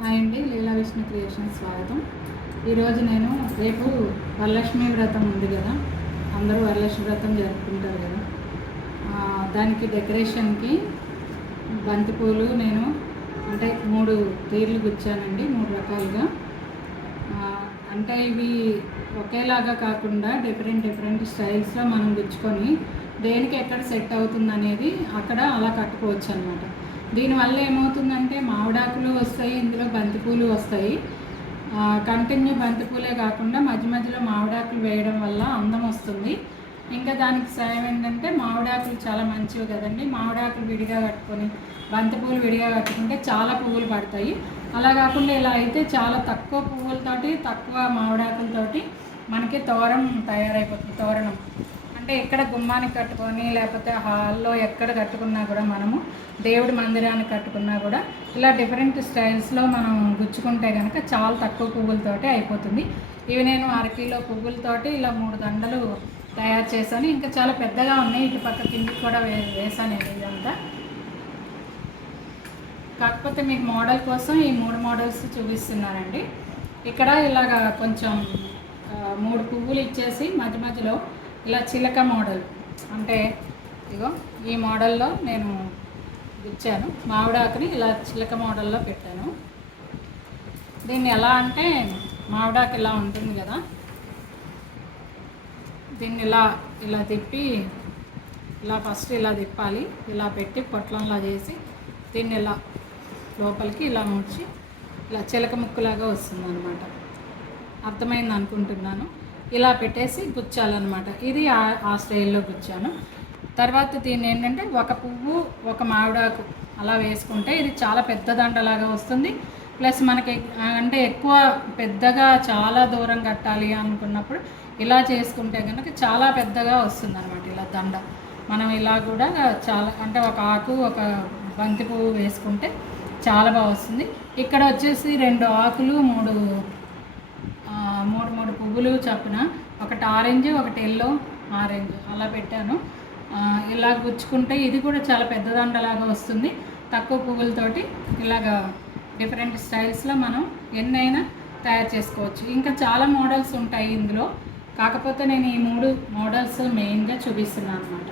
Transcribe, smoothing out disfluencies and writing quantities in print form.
Hi అండి, లీలా Vishnu creation స్వాగతం. ఈరోజు నేను రేపు వరలక్ష్మి వ్రతం ఉంది కదా, అందరూ వరలక్ష్మి వ్రతం జరుపుకుంటారు కదా, దానికి డెకరేషన్కి బంతిపూలు నేను అంటే 3 తీర్లు గుచ్చానండి, 3 రకాలుగా. అంటే ఇవి ఒకేలాగా కాకుండా డిఫరెంట్ స్టైల్స్లో మనం గుచ్చుకొని దేనికి ఎక్కడ సెట్ అవుతుంది అనేది అక్కడ అలా కట్టుకోవచ్చు అనమాట. దీనివల్ల ఏమవుతుందంటే మామిడాకులు వస్తాయి, ఇందులో బంతిపూలు వస్తాయి. కంటిన్యూ బంతిపూలే కాకుండా మధ్య మధ్యలో మామిడాకులు వేయడం వల్ల అందం వస్తుంది. ఇంకా దానికి సాయం ఏంటంటే మామిడాకులు చాలా మంచివి కదండి. మామిడాకులు విడిగా కట్టుకొని బంతిపూలు విడిగా కట్టుకుంటే చాలా పువ్వులు పడతాయి. అలా కాకుండా ఇలా అయితే చాలా తక్కువ పువ్వులతోటి తక్కువ మామిడాకులతోటి మనకి తోరణం తయారైపోతుంది. తోరణం అంటే ఎక్కడ గుమ్మానికి కట్టుకొని లేకపోతే హాల్లో ఎక్కడ కట్టుకున్నా కూడా, మనము దేవుడి మందిరానికి కట్టుకున్నా కూడా ఇలా డిఫరెంట్ స్టైల్స్లో మనం గుచ్చుకుంటే కనుక చాలా తక్కువ పువ్వులతోటి అయిపోతుంది. ఇవి నేను 1/2 కిలో పువ్వులతోటి ఇలా 3 దండలు తయారు చేశాను. ఇంకా చాలా పెద్దగా ఉన్నాయి, ఇటు పక్క కిందికి కూడా వేసాను ఇదంతా. కాకపోతే మీకు మోడల్ కోసం ఈ 3 మోడల్స్ చూపిస్తున్నానండి. ఇక్కడ ఇలాగా కొంచెం 3 పువ్వులు ఇచ్చేసి మధ్య మధ్యలో ఇలా చిలక మోడల్, అంటే ఇగో ఈ మోడల్లో నేను గుచ్చాను. మామిడాకుని ఇలా చిలక మోడల్లో పెట్టాను. దీన్ని ఎలా అంటే మామిడాకు ఇలా ఉంటుంది కదా, దీన్ని ఇలా తిప్పి ఇలా ఫస్ట్ ఇలా తిప్పాలి. ఇలా పెట్టి పొట్లంలా చేసి దీన్ని ఇలా లోపలికి ఇలా ముడిచి ఇలా చిలక ముక్కులాగా వస్తుంది అనమాట. అర్థమైంది అనుకుంటున్నాను. ఇలా పెట్టేసి గుచ్చాలన్నమాట. ఇది ఆ స్టైల్లో గుచ్చాను. తర్వాత దీన్ని ఏంటంటే ఒక పువ్వు ఒక మామిడాకు అలా వేసుకుంటే ఇది చాలా పెద్ద దండలాగా వస్తుంది. ప్లస్ మనకి అంటే ఎక్కువ పెద్దగా చాలా దూరం కట్టాలి అనుకున్నప్పుడు ఇలా చేసుకుంటే కనుక చాలా పెద్దగా వస్తుంది అనమాట. ఇలా దండ మనం ఇలా కూడా చాలా అంటే ఒక ఆకు ఒక బంతి పువ్వు వేసుకుంటే చాలా బాగా వస్తుంది. ఇక్కడ వచ్చేసి 2 ఆకులు 3 పువ్వులు చప్పున, ఒకటి ఆరెంజ్ ఒకటి ఎల్లో ఆరెంజ్ అలా పెట్టాను. ఇలా గుచ్చుకుంటే ఇది కూడా చాలా పెద్ద దండలాగా వస్తుంది తక్కువ పువ్వులతోటి. ఇలాగా డిఫరెంట్ స్టైల్స్లో మనం ఎన్నైనా తయారు చేసుకోవచ్చు. ఇంకా చాలా మోడల్స్ ఉంటాయి ఇందులో, కాకపోతే నేను ఈ 3 మోడల్స్ మెయిన్గా చూపిస్తున్నాను అనమాట.